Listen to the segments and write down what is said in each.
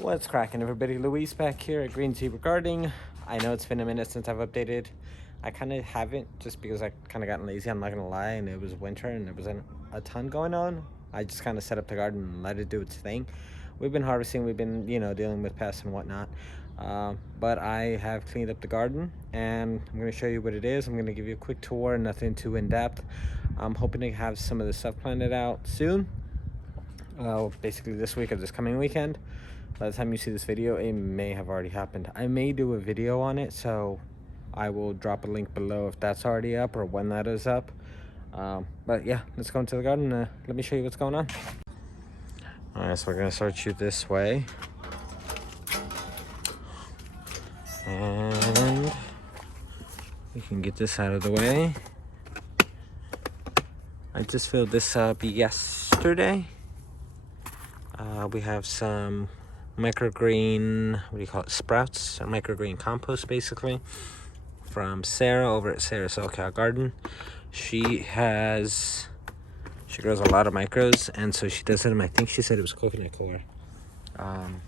What's cracking, everybody? Luis back here at Green Tea Gardening. I know it's been a minute since I've updated. I kind of haven't, just because I kind of gotten lazy, I'm not gonna lie, and it was winter and there wasn't a ton going on. I just kind of set up the garden and let it do its thing. We've been harvesting, we've been, dealing with pests and whatnot. But I have cleaned up the garden and I'm going to show you what it is. I'm going to give you a quick tour, nothing too in-depth. I'm hoping to have some of the stuff planted out soon. Basically this week or this coming weekend. By the time you see this video, it may have already happened. I may do a video on it, so I will drop a link below if that's already up or when that is up. But yeah, let's go into the garden. Let me show you what's going on. All right, so we're gonna start you this way. And we can get this out of the way. I just filled this up yesterday. We have some microgreen, sprouts, or microgreen compost, basically, from Sarah over at Sarah's SoCal Garden. She grows a lot of micros, and so she does it in, I think she said it was coconut coir. And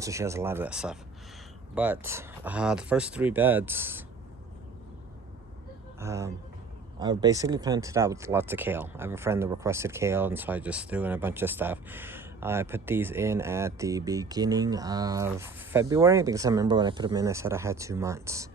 so she has a lot of that stuff. But the first 3 beds are basically planted out with lots of kale. I have a friend that requested kale, and so I just threw in a bunch of stuff. I put these in at the beginning of February because I remember when I put them in, I said I had 2 months.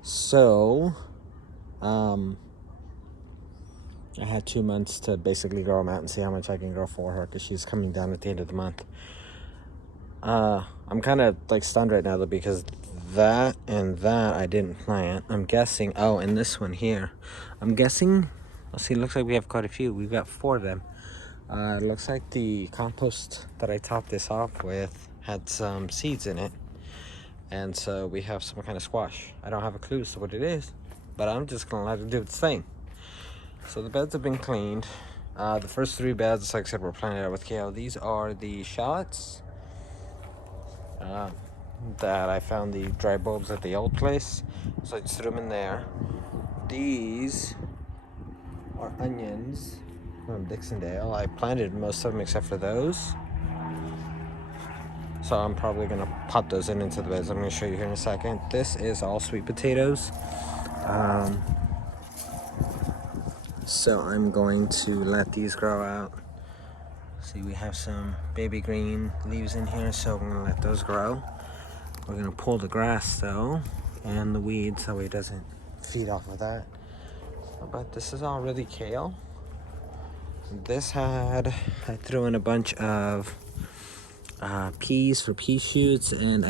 So, I had 2 months to basically grow them out and see how much I can grow for her because she's coming down at the end of the month. I'm kind of like stunned right now though because that and that I didn't plant. I'm guessing, oh, and this one here. I'm guessing, let's see, it looks like we have quite a few. We've got 4 of them. It looks like the compost that I topped this off with had some seeds in it. And so we have some kind of squash. I don't have a clue as to what it is, but I'm just gonna let it do its thing. So the beds have been cleaned. The first 3 beds, like I said, were planted out with kale. These are the shallots that I found the dry bulbs at the old place. So I just threw them in there. These are onions from Dixondale. I planted most of them except for those. So I'm probably gonna pot those into the beds. I'm gonna show you here in a second. This is all sweet potatoes. So I'm going to let these grow out. See, we have some baby green leaves in here, so we're gonna let those grow. We're gonna pull the grass though, and the weeds, so it doesn't feed off of that. But this is all really kale. I threw in a bunch of peas for pea shoots, and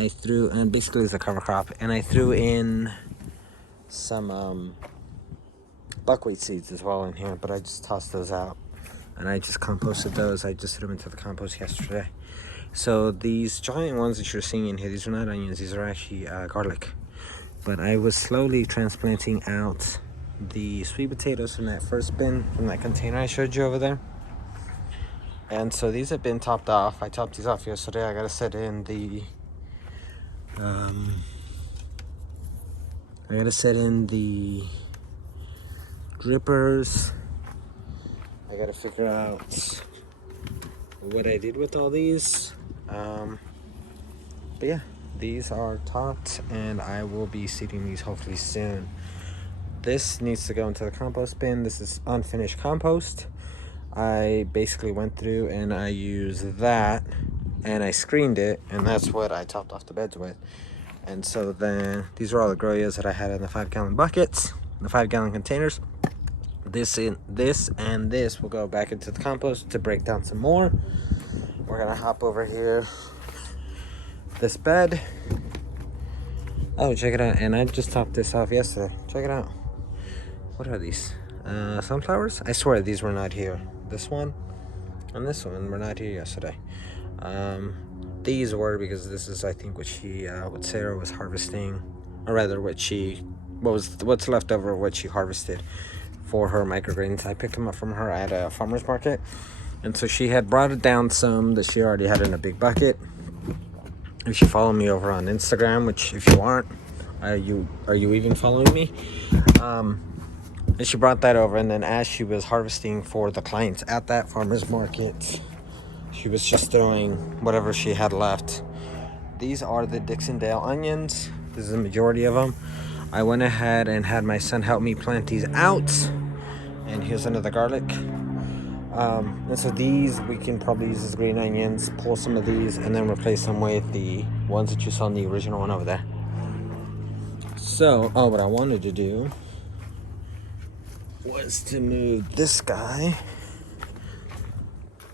basically it's a cover crop, and I threw in some buckwheat seeds as well in here, but I just tossed those out, and I just composted those. I just threw them into the compost yesterday. So these giant ones that you're seeing in here, these are not onions, these are actually garlic. But I was slowly transplanting out the sweet potatoes from that first bin, from that container I showed you over there. And so these have been topped off. I topped these off yesterday. I gotta set in the drippers. I gotta figure out what I did with all these. But yeah, these are topped, and I will be seeding these hopefully soon. This needs to go into the compost bin. This is unfinished compost. I basically went through and I used that and I screened it, and that's what I topped off the beds with. And so then these are all the growers that I had in the 5-gallon buckets, the 5-gallon containers. This and this will go back into the compost to break down some more. We're gonna hop over here, this bed. Oh, check it out. And I just topped this off yesterday. Check it out. What are these? Sunflowers? I swear these were not here. This one and this one were not here yesterday. These were, because this is, I think, what Sarah was harvesting, or rather what's left over of what she harvested for her microgreens. I picked them up from her at a farmer's market, and so she had brought it down some that she already had in a big bucket. If you follow me over on Instagram, which if you aren't, are you even following me? And she brought that over, and then as she was harvesting for the clients at that farmer's market, She was just throwing whatever she had left. These are the Dixondale onions. This is the majority of them. I went ahead and had my son help me plant these out. And here's another garlic. And so these we can probably use as green onions, pull some of these, and then replace them with the ones that you saw in the original one over there. So, what I wanted to do was to move this guy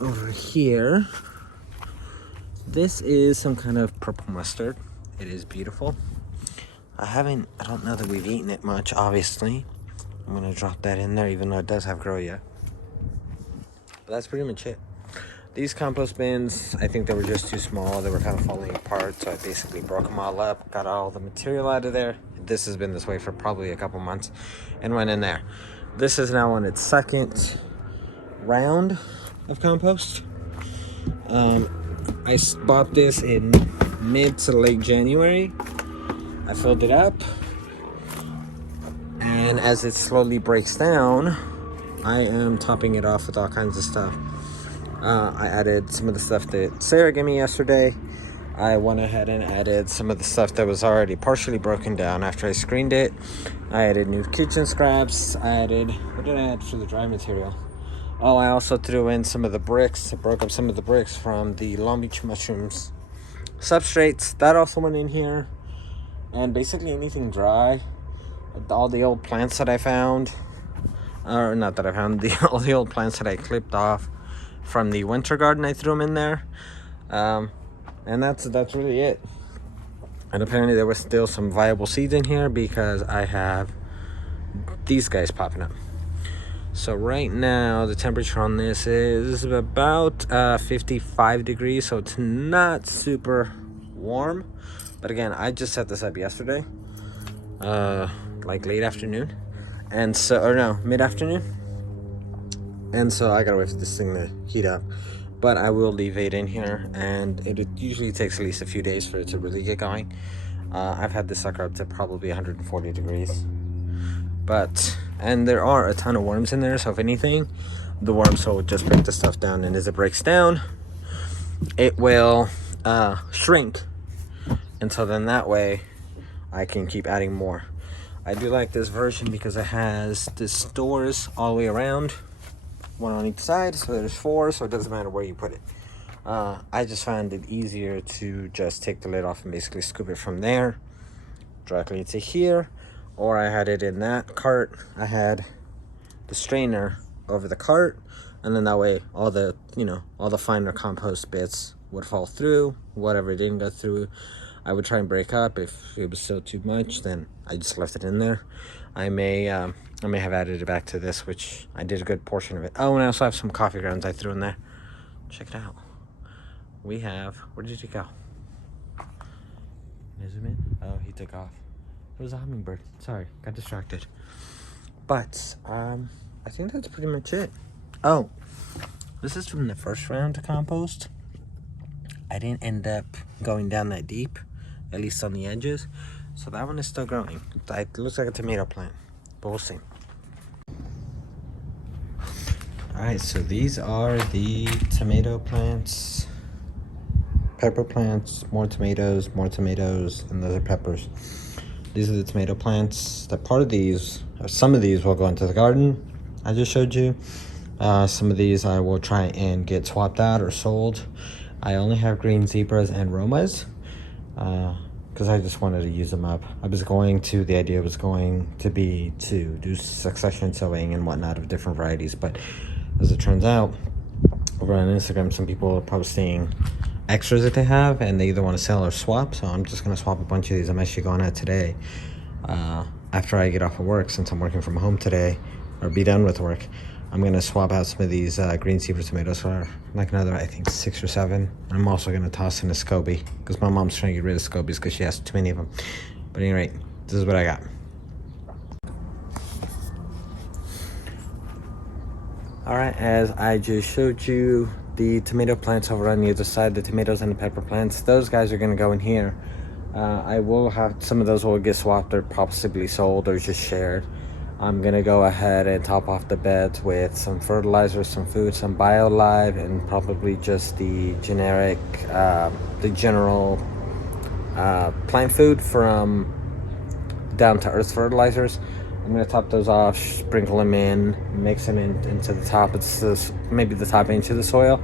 over here. This is some kind of purple mustard. It is beautiful. I don't know that we've eaten it much, obviously. I'm gonna drop that in there, even though it does have grow yet. But that's pretty much it. These compost bins, I think they were just too small. They were kind of falling apart, so I basically broke them all up, got all the material out of there. This has been this way for probably a couple months, and went in there. This is now on its second round of compost. I bought this in mid to late January. I filled it up, and as it slowly breaks down, I am topping it off with all kinds of stuff. I added some of the stuff that Sarah gave me yesterday. I went ahead and added some of the stuff that was already partially broken down after I screened it. I added new kitchen scraps. I added, what did I add for the dry material? Oh, I also threw in some of the bricks. I broke up some of the bricks from the Long Beach mushrooms substrates. That also went in here. And basically anything dry. All the old plants that I found. Or not that I found. All the old plants that I clipped off from the winter garden, I threw them in there. And that's really it. And apparently there was still some viable seeds in here because I have these guys popping up. So right now the temperature on this is about 55 degrees, so it's not super warm. But again, I just set this up yesterday, like late afternoon, and so, or no, mid-afternoon. And so I gotta wait for this thing to heat up. But I will leave it in here, and it usually takes at least a few days for it to really get going. I've had this sucker up to probably 140 degrees. And there are a ton of worms in there, so if anything, the worms will just break the stuff down, and as it breaks down, it will shrink. And so then that way, I can keep adding more. I do like this version because it has the stores all the way around. One on each side, so there's 4, so it doesn't matter where you put it. I just found it easier to just take the lid off and basically scoop it from there directly to here, or I had it in that cart. I had the strainer over the cart, and then that way all the finer compost bits would fall through. Whatever didn't go through, I would try and break up. If it was still too much, then I just left it in there. I may have added it back to this, which I did a good portion of it. Oh, and I also have some coffee grounds I threw in there. Check it out. We have, where did he go? Is it in? Oh, he took off. It was a hummingbird. Sorry, got distracted. But, I think that's pretty much it. Oh, this is from the first round of compost. I didn't end up going down that deep, at least on the edges. So that one is still growing. It looks like a tomato plant, but we'll see. Alright, so these are the tomato plants, pepper plants, more tomatoes, and those are peppers. These are the tomato plants. That part of these, or some of these will go into the garden, I just showed you. Some of these I will try and get swapped out or sold. I only have green zebras and romas, because I just wanted to use them up. The idea was going to be to do succession sowing and whatnot of different varieties, but as it turns out, over on Instagram, some people are posting extras that they have, and they either want to sell or swap, so I'm just going to swap a bunch of these. I'm actually going out today, after I get off of work, since I'm working from home today, or be done with work. I'm going to swap out some of these green zebra tomatoes for like another, I think, 6 or 7. I'm also going to toss in a SCOBY, because my mom's trying to get rid of SCOBYs because she has too many of them. But at any rate, this is what I got. Alright, as I just showed you, the tomato plants over on the other side, the tomatoes and the pepper plants, those guys are going to go in here. I will have, some of those will get swapped or possibly sold or just shared. I'm gonna go ahead and top off the beds with some fertilizer, some food, some BioLive, and probably just the generic, the general plant food from Down to Earth Fertilizers. I'm gonna top those off, sprinkle them in, mix them into the top. It's this, maybe the top inch of the soil,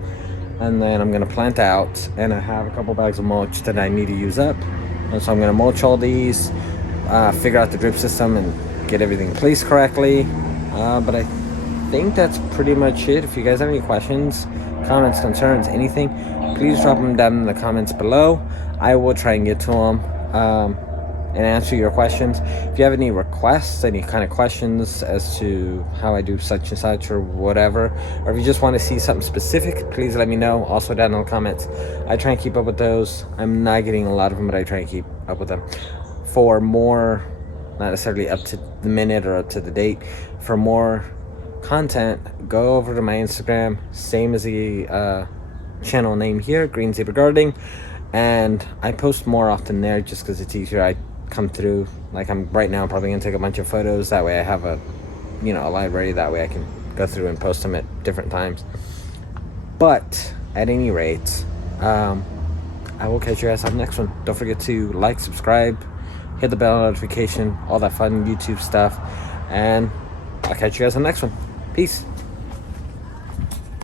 and then I'm gonna plant out. And I have a couple bags of mulch that I need to use up, and so I'm gonna mulch all these, figure out the drip system, and get everything placed correctly. But I think that's pretty much it. If you guys have any questions, comments, concerns, anything, please drop them down in the comments below. I will try and get to them and answer your questions. If you have any requests, any kind of questions as to how I do such and such or whatever, or if you just want to see something specific, please let me know. Also down in the comments. I try and keep up with those. I'm not getting a lot of them, but I try and keep up with them. For more, not necessarily up to the minute or up to the date, for more content, go over to my Instagram, same as the channel name here, Green Zebra Gardening, and I post more often there just because it's easier. I come through, like I'm right now, probably gonna take a bunch of photos, that way I have a, you know, a library, that way I can go through and post them at different times. But at any rate, I will catch you guys on the next one. Don't forget to like, subscribe, hit the bell notification, all that fun YouTube stuff, and I'll catch you guys on the next one. Peace.